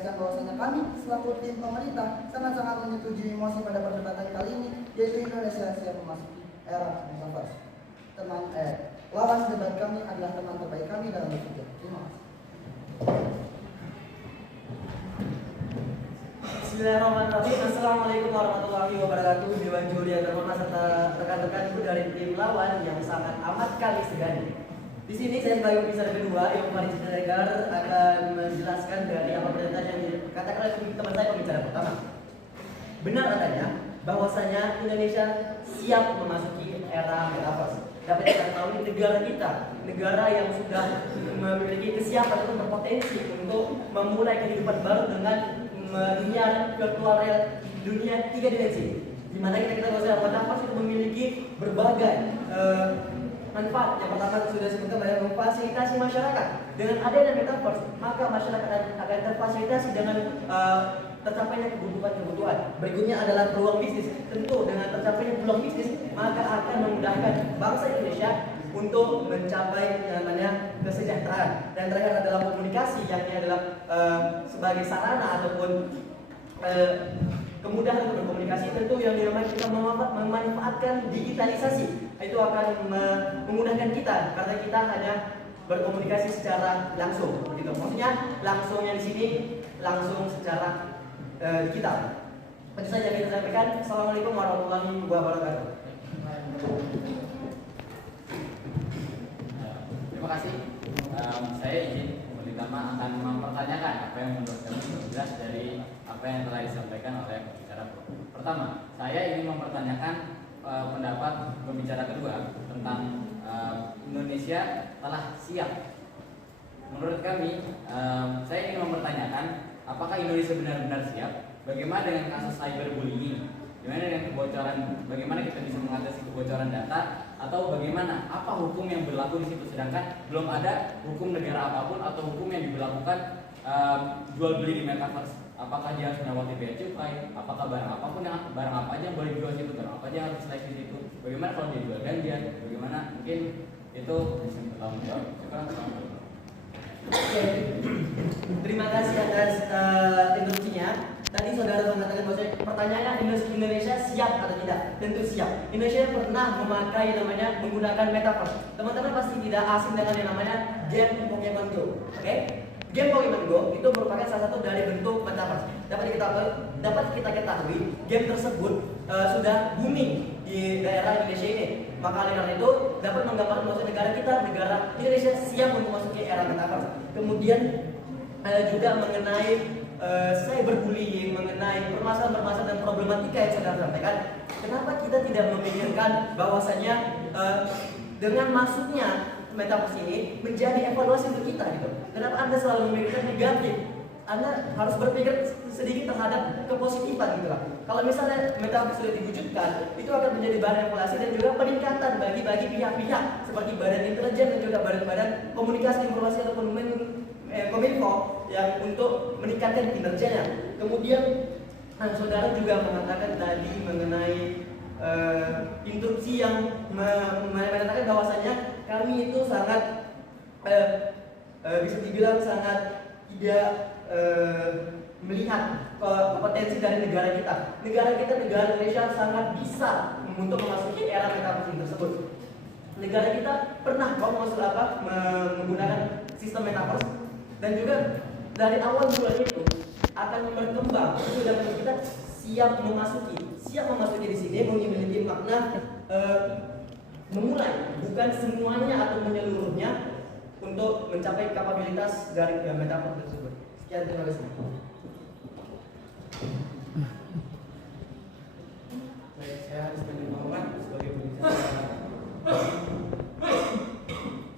menegaskan bahwasanya kami selaku tim pemerintah sangat-sangat menyetujui mosi pada perdebatan kali ini, yaitu Indonesia siap memasuki era metaverse. Lawan debat kami adalah teman terbaik kami dalam berpikir. Terima kasih. Bismillahirrahmanirrahim. Assalamualaikum warahmatullahi wabarakatuh. Dewan juri yang terhormat serta rekan-rekanku dari tim lawan yang sangat amat kali segani. Di sini saya sebagai pembicara kedua yang Farid Siregar akan menjelaskan dari apa pernyataan yang dikatakan oleh teman saya pembicara pertama. Benar adanya bahwasanya Indonesia siap memasuki era metaverse. Dapat kita tahu negara kita, negara yang sudah memiliki kesiapan atau berpotensi untuk memulai kehidupan baru dengan dunia virtual real, dunia 3 dimensi, di mana kita bahwa metaverse itu memiliki berbagai manfaat. Yang pertama sudah disebutkan bahwa memfasilitasi masyarakat. Dengan adanya metaverse, maka masyarakat akan terfasilitasi dengan tercapainya kebutuhan. Berikutnya adalah peluang bisnis. Tentu dengan tercapainya peluang bisnis, maka akan memudahkan bangsa Indonesia untuk mencapai namanya kesejahteraan. Dan terakhir adalah komunikasi, yang ini adalah sebagai sarana ataupun kemudahan untuk berkomunikasi. Tentu yang dinamakan kita memanfaatkan digitalisasi, itu akan memudahkan kita karena kita hanya berkomunikasi secara langsung, begitu. Maksudnya langsungnya di sini langsung secara digital. Tentu saja kita sampaikan. Assalamualaikum warahmatullahi wabarakatuh. Terima kasih. Saya izin pertama akan mempertanyakan apa yang menurut kami jelas dari apa yang telah disampaikan oleh pembicara pertama. Saya ingin mempertanyakan pendapat pembicara kedua tentang Indonesia telah siap. Menurut kami, saya ingin mempertanyakan apakah Indonesia benar-benar siap? Bagaimana dengan kasus cyberbullying? Bagaimana dengan kebocoran? Bagaimana kita bisa mengatasi kebocoran data? Atau bagaimana? Apa hukum yang berlaku di situ? Sedangkan belum ada hukum negara apapun atau hukum yang diberlakukan jual beli di metaverse. Apakah dia harus melewati bea cukai? Apakah barang apapun barang apa aja yang boleh dijual di situ? Barang apa aja yang harus naik di situ? Bagaimana kalau dia jual gantian? Bagaimana? Mungkin itu bisa bertanggung jawab. Oke, terima kasih atas instruksinya. Tadi saudara mengatakan bahwa pertanyaannya Indonesia siap atau tidak? Tentu siap. Indonesia pernah memakai namanya menggunakan metaverse. Teman-teman pasti tidak asing dengan yang namanya game Pokemon Go. Oke? Game Pokemon Go itu merupakan salah satu dari bentuk metaverse. Dapat kita ketahui, game tersebut sudah booming di daerah Indonesia ini. Maka oleh karena itu dapat menggambarkan bahwa negara kita, negara Indonesia siap untuk memasuki era metaverse. Kemudian juga mengenai cyberbullying, mengenai permasalahan-permasalahan dan problematika yang sudah sampaikan. Kenapa kita tidak memikirkan bahwasanya dengan masuknya metaverse ini menjadi evaluasi untuk kita gitu. Kenapa Anda selalu memikirkan negatif? Anda harus berpikir sedikit terhadap kepositifan gitu lah. Kalau misalnya metaverse sudah diwujudkan, itu akan menjadi bahan evaluasi dan juga peningkatan bagi pihak-pihak seperti badan intelijen dan juga badan-badan komunikasi informasi ataupun Kominfo yang untuk meningkatkan kinerjanya. Kemudian saudara juga mengatakan tadi mengenai instruksi yang mengatakan bahwasanya kami itu sangat bisa dibilang sangat tidak melihat kompetensi dari negara kita. Negara Indonesia sangat bisa untuk memasuki era metaverse tersebut. Negara kita pernah menggunakan sistem metaverse dan juga dari awal bulan itu akan berkembang. Sudah kita siap memasuki di sini memiliki makna memulai, bukan semuanya atau menyeluruhnya untuk mencapai kapabilitas dari metaverse tersebut. Sekian, terima kasih. Baik, saya harus Muhammad sebagai pembicara.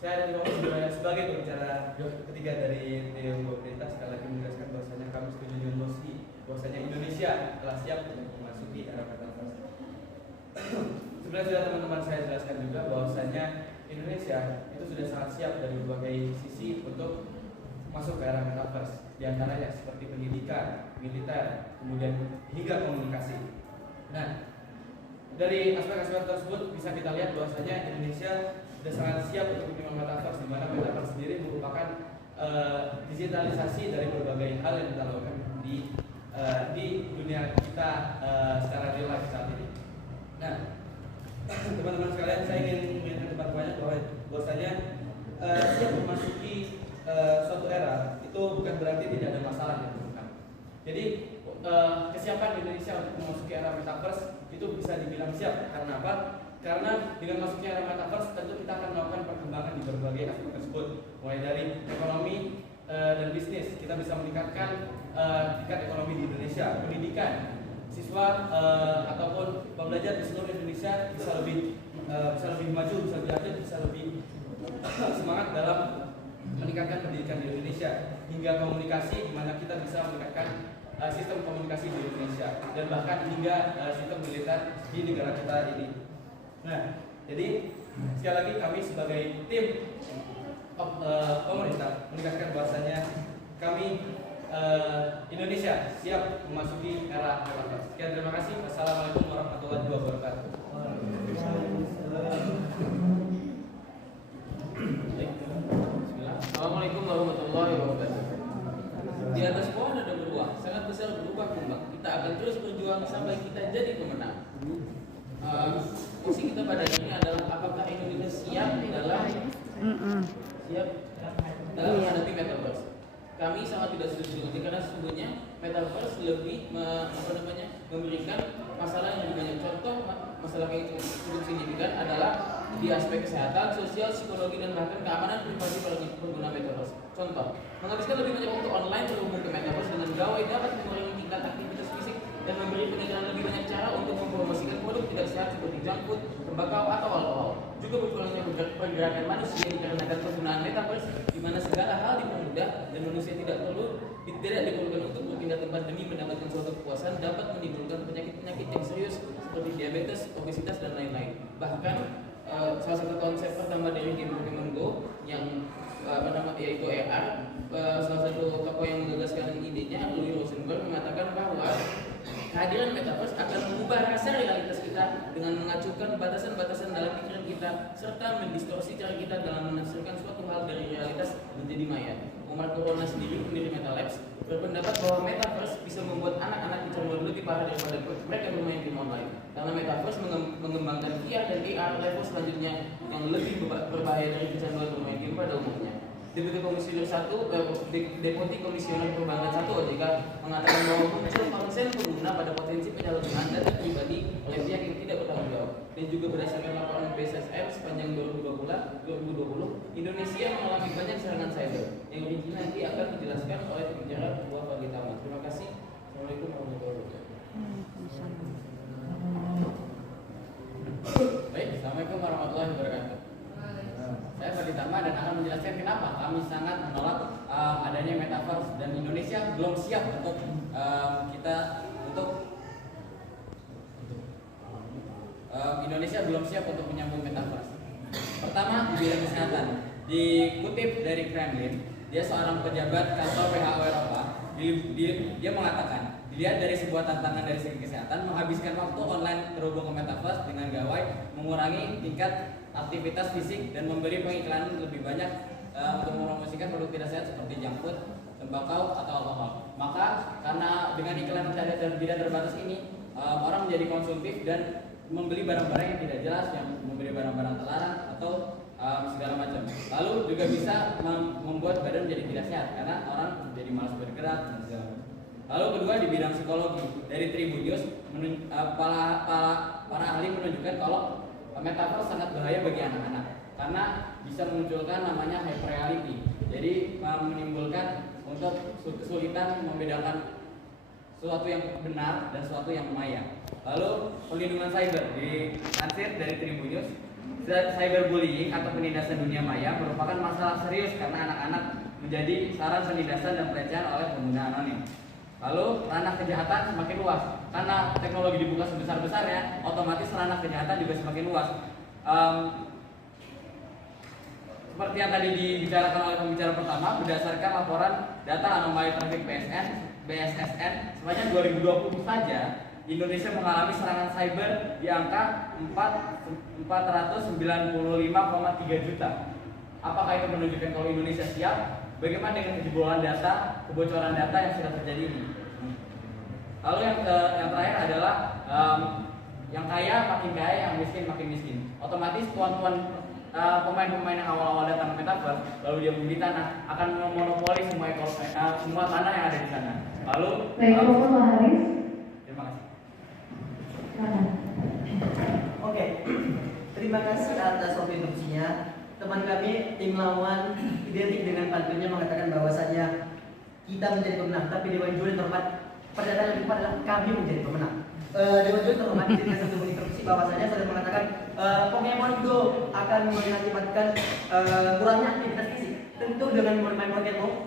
Saya sebagai pembicara ketiga dari tim pemerintah sekali lagi menegaskan bahwasanya kami setuju dengan mosi bahwasanya Indonesia telah siap untuk memasuki era metaverse. Sebenarnya sudah teman-teman saya jelaskan juga bahwasanya Indonesia itu sudah sangat siap dari berbagai sisi untuk masuk ke era metaverse. Di antaranya seperti pendidikan, militer, kemudian hingga komunikasi. Nah, dari aspek-aspek tersebut bisa kita lihat bahwasanya Indonesia sudah sangat siap untuk menerima metaverse, di mana metaverse sendiri merupakan digitalisasi dari berbagai hal yang kita lakukan di dunia kita secara real life saat ini. Nah, teman-teman sekalian, saya ingin mengingatkan kepada banyak bahwasanya siap memasuki suatu era itu bukan berarti tidak ada masalah yang ditemukan. Jadi kesiapan Indonesia untuk memasuki era metaverse itu bisa dibilang siap. Karena apa? Karena dengan masuknya era metaverse tentu kita akan melakukan perkembangan di berbagai aspek tersebut, mulai dari ekonomi dan bisnis. Kita bisa meningkatkan tingkat ekonomi di Indonesia, pendidikan, siswa ataupun pembelajar di seluruh Indonesia bisa lebih maju, bisa lebih aktif, bisa lebih semangat dalam meningkatkan pendidikan di Indonesia, hingga komunikasi di mana kita bisa meningkatkan sistem komunikasi di Indonesia, dan bahkan hingga sistem militer di negara kita ini. Nah, jadi sekali lagi kami sebagai tim pemerintah menegaskan bahwasanya kami Indonesia siap memasuki era metaverse. Sekian, terima kasih. Assalamualaikum warahmatullahi wabarakatuh. Assalamualaikum warahmatullahi wabarakatuh. Di atas pohon ada beruang, sangat besar berubah kembang. Kita akan terus berjuang sampai kita jadi pemenang. Posisi kita pada ini adalah apakah Indonesia siap dalam menghadapi metaverse. Kami sangat tidak setuju dengan ini karena sesungguhnya metaverse lebih memberikan masalah yang lebih banyak. Contoh masalah yang cukup signifikan adalah di aspek kesehatan, sosial, psikologi, dan bahkan keamanan privasi para pengguna metaverse. Contoh, menghabiskan lebih banyak waktu online terhubung ke metaverse dengan gawai dapat mengurangi tingkat aktivitas fisik dan memberi penelitian lebih banyak cara untuk mempromosikan produk tidak sehat seperti junk food, tembakau, atau alkohol. Juga berkurangnya pergerakan manusia dikarenakan penggunaan metaverse, di mana segala hal dipermudah dan manusia tidak diperlukan untuk berpindah tempat demi mendapatkan suatu kepuasan, dapat menimbulkan penyakit-penyakit yang serius seperti diabetes, obesitas, dan lain-lain. Bahkan salah satu konsep pertama dari game Pokemon Go yang yaitu AR, salah satu tokoh yang menggagaskan idenya, Louis Rosenberg, mengatakan bahwa kehadiran metaverse akan mengubah rasa realitas kita dengan mengacukan batasan-batasan dalam pikiran kita serta mendistorsi cara kita dalam menafsirkan suatu hal dari realitas menjadi maya. Omar Corona sendiri, pendiri Meta Labs, berpendapat bahwa metaverse bisa membuat anak-anak kecanduan lebih parah daripada mereka bermain game online. Karena metaverse mengembangkan VR dan AR level selanjutnya yang lebih berbahaya dari kecanduan bermain game pada umumnya. Deputi Komisioner 1, Deputi Komisioner Perbankan 1 OJK mengatakan bahwa muncul konsen pengguna pada potensi penyalahgunaan data pribadi oleh pihak yang tidak bertanggung jawab. Dan juga berdasarkan laporan BSSM sepanjang 2020, Indonesia mengalami banyak serangan cyber. Yang rinci nanti akan dijelaskan oleh pembicara Buah Pagitama. Terima kasih. Assalamualaikum warahmatullahi wabarakatuh. Baik, assalamualaikum warahmatullahi wabarakatuh. Saya Pagitama dan akan menjelaskan kenapa kami sangat menolak adanya metaverse dan Indonesia belum siap untuk Indonesia belum siap untuk menyambung metaverse. Pertama, di bidang kesehatan. Dikutip dari Kremlin, dia seorang pejabat kantor WHO Eropa. Dia mengatakan, dilihat dari sebuah tantangan dari segi kesehatan, menghabiskan waktu online terhubung ke metaverse dengan gawai mengurangi tingkat aktivitas fisik dan memberi pengiklanan lebih banyak untuk mempromosikan produk tidak sehat seperti junk food, tembakau, atau alkohol. Maka karena dengan iklan yang tidak terbatas ini, orang menjadi konsumtif dan membeli barang-barang yang tidak jelas, yang membeli barang-barang terlarang atau segala macam. Lalu juga bisa membuat badan menjadi tidak sehat karena orang menjadi malas bergerak dan segala macam. Lalu kedua, di bidang psikologi, dari Tribunnews para ahli menunjukkan kalau metaverse sangat bahaya bagi anak-anak karena bisa memunculkan namanya hyperreality. Jadi menimbulkan untuk kesulitan membedakan sesuatu yang benar dan sesuatu yang maya. Lalu pelindungan cyber, dilansir dari Tribunnews, cyberbullying atau penindasan dunia maya merupakan masalah serius karena anak-anak menjadi saran penindasan dan pelecehan oleh pengguna anonim. Lalu ranah kejahatan semakin luas karena teknologi dibuka sebesar-besarnya, otomatis ranah kejahatan juga semakin luas. Seperti yang tadi dibicarakan oleh pembicara pertama, berdasarkan laporan data anomali trafik BSSN sepanjang 2020 saja, Indonesia mengalami serangan cyber di angka 495,3 juta. Apakah itu menunjukkan kalau Indonesia siap? bagaimana dengan kebocoran data yang sudah terjadi ini? Lalu yang terakhir adalah yang kaya makin kaya, yang miskin makin miskin. Otomatis pemain-pemain yang awal-awal datang ke metaverse lalu dia membeli tanah akan memonopoli semua tanah yang ada di sana. Lalu Pak Haris. terima kasih. Oke, terima kasih atas waktu instruksinya. Teman kami tim lawan identik dengan pantunnya mengatakan bahwasannya kita menjadi pemenang, tapi Dewan Juri terhormat pernyataan yang tepat adalah kami menjadi pemenang. Dewan Juri terhormat dengan satu instruksi bahwasannya sudah mengatakan Pokemon Go akan mengakibatkan kurangnya aktivitas fisik. Tentu dengan bermain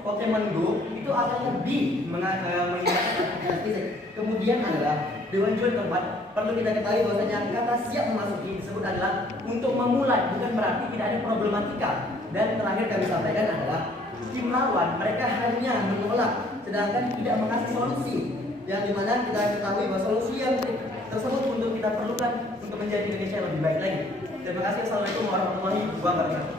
Pokemon Go itu akan lebih meningkatkan aktivitas fisik. Kemudian adalah Dewan Juri terhormat perlu kita ketahui bahwasanya kata siap memasuki disebut adalah untuk memulai, bukan berarti tidak ada problematika. Dan terakhir kami sampaikan adalah tim lawan mereka hanya menolak sedangkan tidak mengasih solusi, yang dimana kita ketahui bahwa solusi yang tersebut untuk kita perlukan untuk menjadi Indonesia yang lebih baik lagi. Terima kasih. Assalamualaikum warahmatullahi wabarakatuh.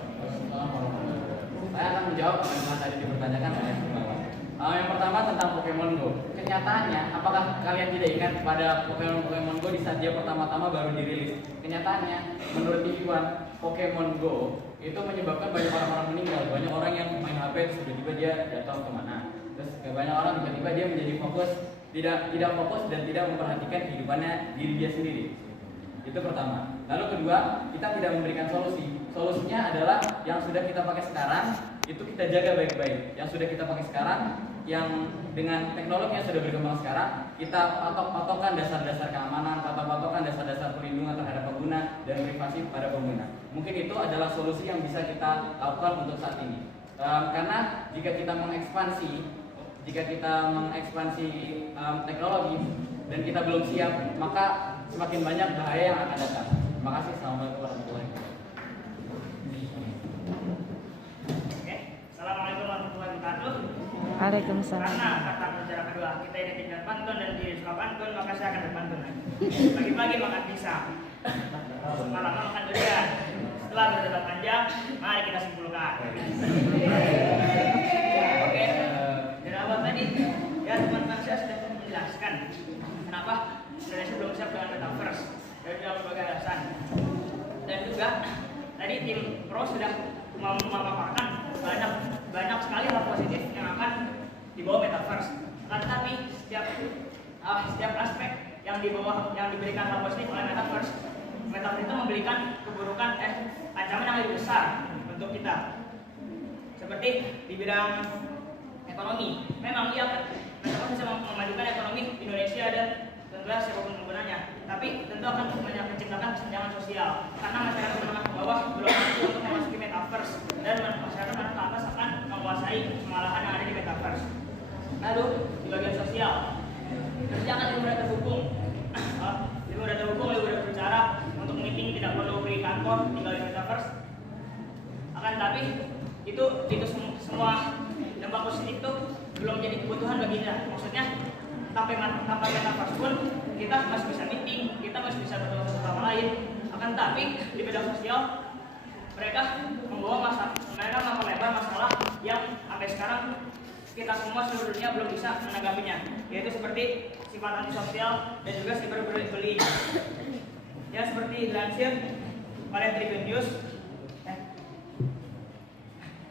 Saya akan menjawab apa yang tadi dipertanyakan oleh Bapak. Yang pertama tentang Pokemon Go. Kenyataannya, apakah kalian tidak ingat pada Pokemon Go di saat dia pertama-tama baru dirilis? Kenyataannya, menurut Iwan, Pokemon Go itu menyebabkan banyak orang-orang meninggal. Banyak orang yang main HP terus tiba-tiba dia jatuh kemana. Terus banyak orang tiba-tiba dia menjadi fokus, tidak fokus dan tidak memperhatikan kehidupannya diri dia sendiri. Itu pertama. Lalu kedua, kita tidak memberikan solusi. Solusinya adalah yang sudah kita pakai sekarang itu kita jaga baik-baik. Yang sudah kita pakai sekarang, yang dengan teknologi yang sudah berkembang sekarang, kita patok-patokan dasar-dasar keamanan, patok-patokan dasar-dasar perlindungan terhadap pengguna dan privasi pada pengguna. Mungkin itu adalah solusi yang bisa kita lakukan untuk saat ini. Karena jika kita mengekspansi teknologi dan kita belum siap, maka semakin banyak bahaya yang akan datang. Terima kasih. Assalamualaikum warahmatullahi wabarakatuh. Assalamualaikum warahmatullahi wabarakatuh. Waalaikumsalam. Karena kata bicara kedua kita identik dengan pantun dan diri suka pantun, maka saya akan berpantun. Pagi-pagi makan pisang, malam makan durian. Setelah berdebat panjang, mari kita simpulkan. Oke, dan awal tadi ya teman-teman saya sudah menjelaskan kenapa Indonesia belum siap dengan metaverse dari berbagai alasan. Dan juga tadi tim pro sudah memaparkan banyak sekali hal positif yang akan dibawa metaverse. Tetapi setiap aspek yang diberikan hal positif oleh metaverse itu memberikan keburukan ancaman yang lebih besar untuk kita. Seperti di bidang ekonomi, memang iya metaverse bisa memajukan ekonomi Indonesia dan tentunya siapapun penggunanya. Tapi tentu akan menciptakan kesenjangan sosial karena masyarakat menengah ke bawah belum mampu untuk memasuki metaverse dan masyarakat menengah ke atas akan menguasai semua lahan yang ada di metaverse. Lalu di bagian sosial, kerjaan lebih mudah terhubung, lebih mudah berbicara untuk meeting tidak perlu pergi kantor, tinggal di metaverse. Akan tapi itu semua dampak positif itu belum jadi kebutuhan bagi kita. Maksudnya tanpa metaverse pun kita masih bisa meeting, kita masih bisa bertemu satu sama lain. Akan tapi di bidang sosial mereka memperlebar masalah yang sampai sekarang kita semua seluruh dunia belum bisa menanggapinya, yaitu seperti sifat antisosial dan juga cyberbullying. Ya seperti dilansir oleh Tribun News,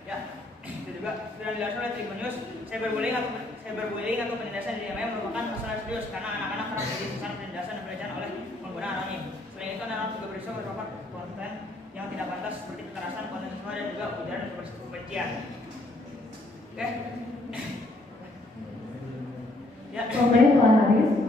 ya itu juga sudah dilansir oleh Tribun News, cyberbullying atau penindasan di dunia merupakan masalah serius karena anak-anak kerap menjadi sasaran penindasan dan pelecehan oleh pengguna anonim. Selain itu, anak-anak juga berisiko merupakan konten yang tidak pantas seperti kekerasan, konten seksual dan juga ujaran dan kebencian. Oke. Ya. Oke, Pak Haris.